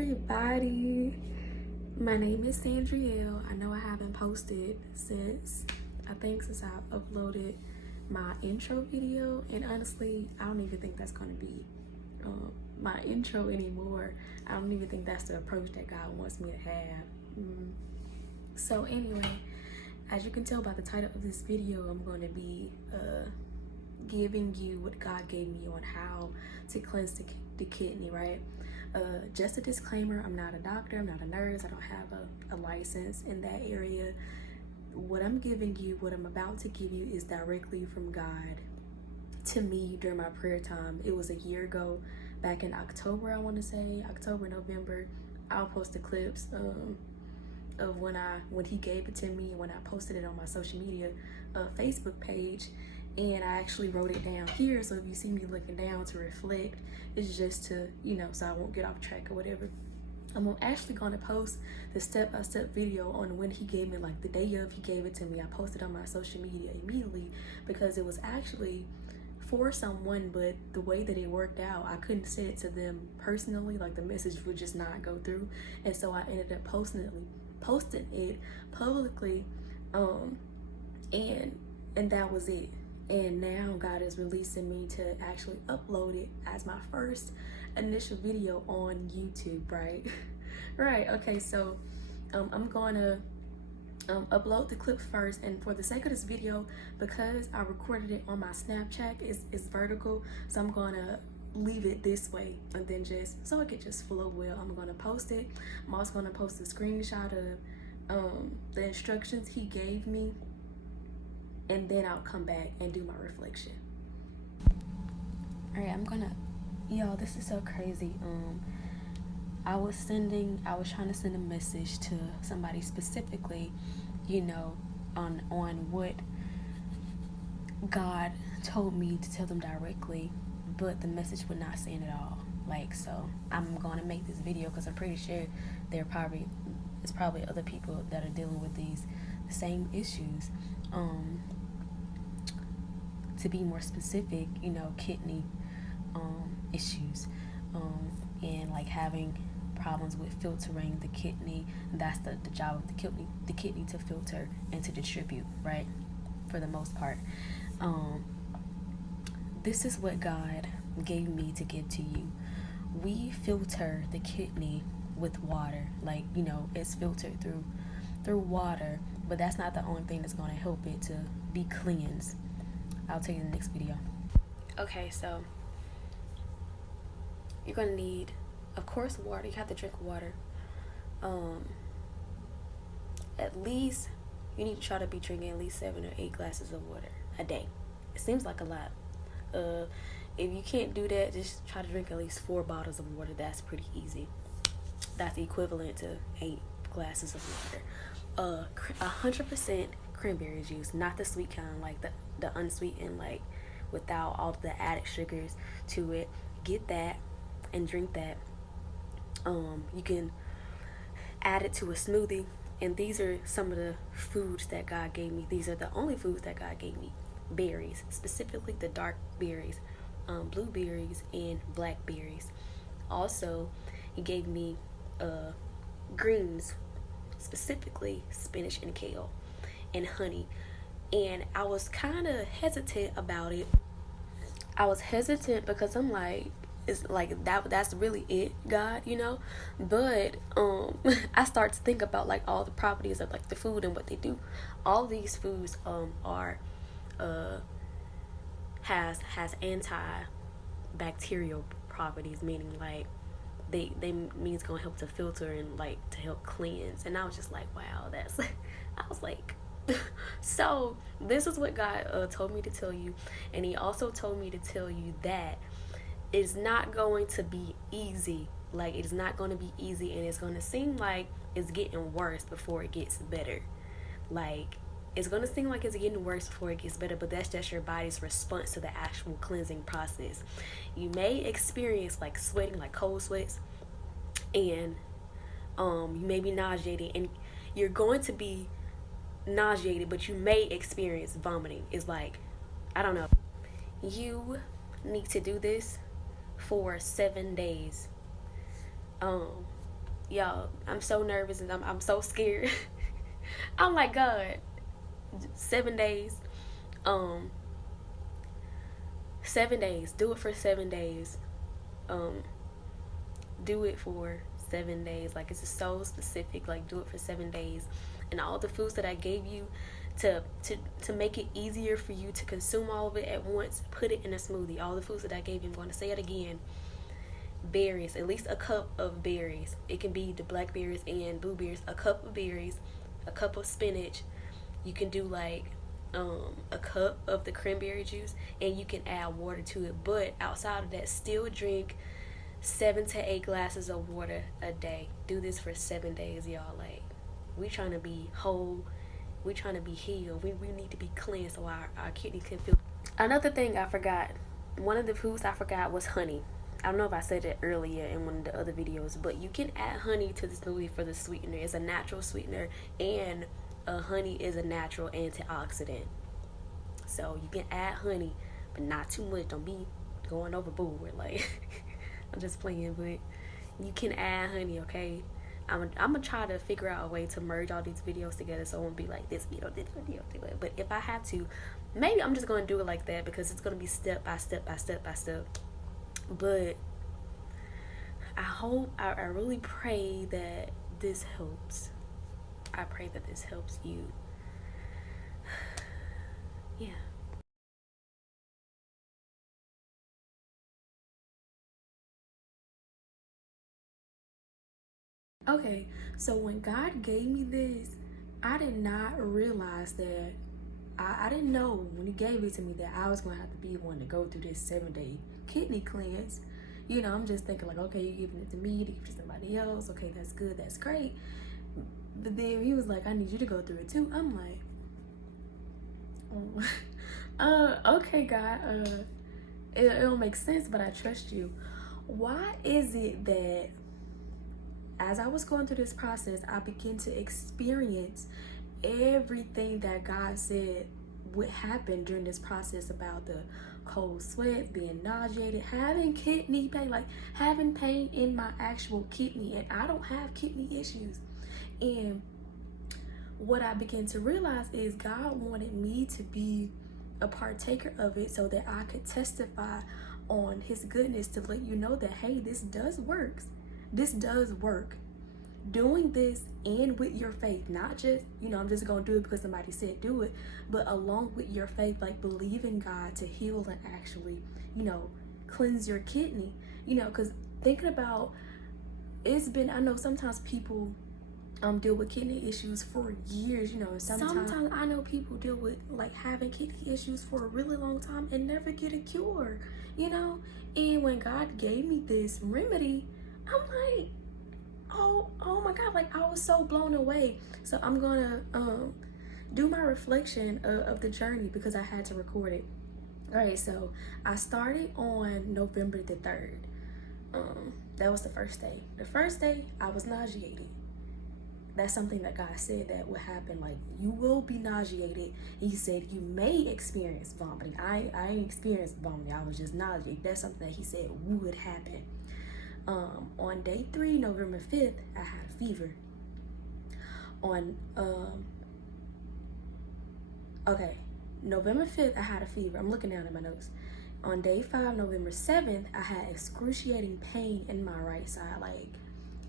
everybody, my name is Sandrielle. I know I haven't posted since I uploaded my intro video, and honestly I don't even think that's going to be my intro anymore. I don't even think that's the approach that God wants me to have. So anyway, as you can tell by the title of this video, I'm going to be giving you what God gave me on how to cleanse the kidney, right? Just a disclaimer, I'm not a doctor, I'm not a nurse, I don't have a license in that area. What I'm giving you, what I'm about to give you, is directly from God to me during my prayer time. It was a year ago, back in October, I want to say, October, November. I'll post the clips of when he gave it to me, when I posted it on my social media Facebook page. And I actually wrote it down here, so if you see me looking down to reflect, it's just to, so I won't get off track or whatever. I'm actually going to post the step-by-step video on when he gave me, like the day of he gave it to me. I posted on my social media immediately because it was actually for someone, but the way that it worked out, I couldn't send it to them personally, like the message would just not go through. And so I ended up posting it publicly, and that was it. And now God is releasing me to actually upload it as my first initial video on YouTube, right? Right, okay, so I'm gonna upload the clip first, and for the sake of this video, because I recorded it on my Snapchat, it's vertical, so I'm gonna leave it this way, and then just so it could just flow well, I'm gonna post it. I'm also gonna post a screenshot of the instructions he gave me, and then I'll come back and do my reflection. All right, y'all, this is so crazy. I was trying to send a message to somebody specifically, on what God told me to tell them directly, but the message would not send at all. So I'm gonna make this video because I'm pretty sure it's probably other people that are dealing with the same issues. To be more specific, kidney issues, and having problems with filtering the kidney. That's the job of the kidney to filter and to distribute, right, for the most part. This is what God gave me to give to you. We filter the kidney with water, it's filtered through water, but that's not the only thing that's going to help it to be cleansed. I'll tell you in the next video. Okay, so you're gonna need, of course, water. You have to drink water. At least you need to try to be drinking at least 7 or 8 glasses of water a day. It seems like a lot. If you can't do that, just try to drink at least 4 bottles of water. That's pretty easy. That's equivalent to 8 glasses of water. 100% cranberry juice, not the sweet kind, like the unsweetened, without all the added sugars to it. Get that and drink that. You can add it to a smoothie, and these are some of the foods that God gave me. These are the only foods that God gave me. Berries, specifically the dark berries, blueberries and blackberries. Also, he gave me greens, specifically spinach and kale, and honey. And I was kind of hesitant about it. I was hesitant because I'm that's really it, God, but I start to think about all the properties of the food and what they do. All these foods are has antibacterial properties, meaning they mean it's gonna help to filter and to help cleanse. And I was just wow, I was so this is what God told me to tell you. And he also told me to tell you that it's not going to be easy. It's not going to be easy, and it's going to seem like it's getting worse before it gets better. It's going to seem like it's getting worse before it gets better, but that's just your body's response to the actual cleansing process. You may experience sweating, cold sweats, and you may be nauseated, and you're going to be nauseated, but you may experience vomiting. It's I don't know. You need to do this for 7 days. y'all, I'm so nervous and I'm so scared. I'm like, God, 7 days. Um, 7 days. Do it for 7 days. Um, do it for 7 days. Like, it's just so specific. Like, do it for 7 days. And all the foods that I gave you to make it easier for you to consume all of it at once, put it in a smoothie. All the foods that I gave you, I'm going to say it again. Berries, at least a cup of berries. It can be the blackberries and blueberries. A cup of berries, a cup of spinach. You can do like a cup of the cranberry juice, and you can add water to it. But outside of that, still drink 7 to 8 glasses of water a day. Do this for 7 days, y'all. Like, we trying to be whole, we trying to be healed, we need to be cleansed so our kidney can feel. Another thing I forgot, one of the foods I forgot was honey. I don't know if I said it earlier in one of the other videos, but you can add honey to the smoothie for the sweetener. It's a natural sweetener, and honey is a natural antioxidant. So you can add honey, but not too much. Don't be going overboard. Like, I'm just playing, but you can add honey, okay? I'm gonna try to figure out a way to merge all these videos together so it won't be like this video. But if I have to, maybe I'm just gonna do it like that because it's gonna be step by step by step by step. But I really pray that this helps. I pray that this helps you. Yeah. Okay, so when God gave me this, I did not realize that I didn't know when he gave it to me that I was gonna have to be one to go through this 7-day kidney cleanse. You know, I'm just thinking like, okay, you're giving it to me to give it to somebody else. Okay, that's good, that's great. But then he was like, I need you to go through it too. I'm like, okay, God, it don't make sense, but I trust you. Why is it that as I was going through this process, I began to experience everything that God said would happen during this process about the cold sweats, being nauseated, having kidney pain, like having pain in my actual kidney, and I don't have kidney issues. And what I began to realize is God wanted me to be a partaker of it so that I could testify on his goodness to let you know that, hey, this does work. This does work. Doing this and with your faith, not just, I'm just gonna do it because somebody said do it, but along with your faith, like believing God to heal and actually, cleanse your kidney, because thinking about, I know sometimes people deal with kidney issues for years, sometimes I know people deal with like having kidney issues for a really long time and never get a cure, and when God gave me this remedy, I'm like, oh my God, like I was so blown away. So I'm gonna do my reflection of the journey because I had to record it. All right, so I started on November the 3rd. That was the first day. The first day I was nauseated. That's something that God said that would happen. Like, you will be nauseated. He said you may experience vomiting. I ain't experienced vomiting. I was just nauseated. That's something that he said would happen. On day 3, November 5th, I had a fever. November 5th, I had a fever. I'm looking down at my notes. On day 5, November 7th, I had excruciating pain in my right side. Like,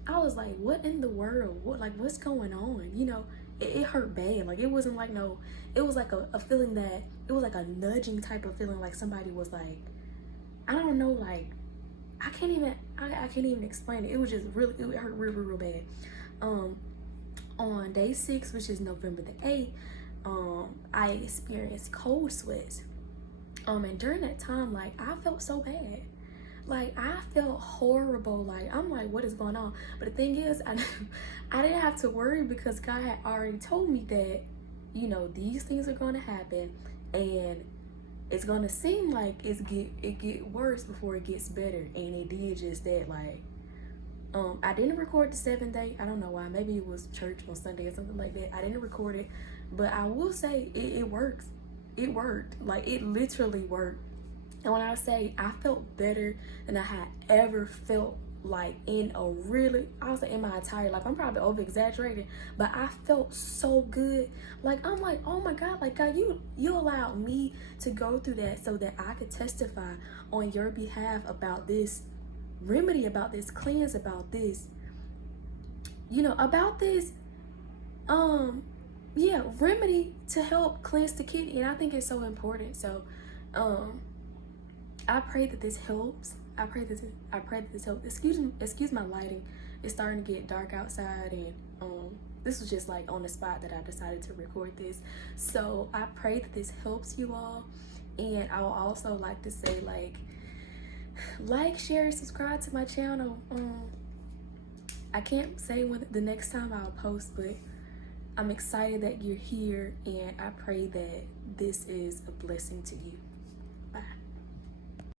I was like, what in the world? What's going on? It hurt bad. Like, it wasn't like it was like a feeling that, it was like a nudging type of feeling, like somebody was like, I don't know, like, I can't even explain it. It was just really, it hurt real bad. On day 6, which is November the 8th, I experienced cold sweats. And during that time, like, I felt so bad. Like, I felt horrible. Like, I'm like, what is going on? But the thing is, I didn't have to worry because God had already told me that, these things are going to happen, and it's gonna seem like it get worse before it gets better, and it did just that. Like, I didn't record the 7th day. I don't know why. Maybe it was church on Sunday or something like that. I didn't record it, but I will say it works. It worked. Like, it literally worked. And when I say I felt better than I had ever felt like in a really, I was in my entire life. I'm probably over exaggerating, but I felt so good. Like, I'm like, oh my God, like God, you allowed me to go through that so that I could testify on your behalf about this remedy, about this cleanse, about this, you know, about this yeah, remedy to help cleanse the kidney. And I think it's so important. So I pray that this helps. I pray that this helps. Excuse my lighting. It's starting to get dark outside, and this was just like on the spot that I decided to record this. So I pray that this helps you all. And I will also like to say, like, share, subscribe to my channel. I can't say when the next time I'll post, but I'm excited that you're here, and I pray that this is a blessing to you.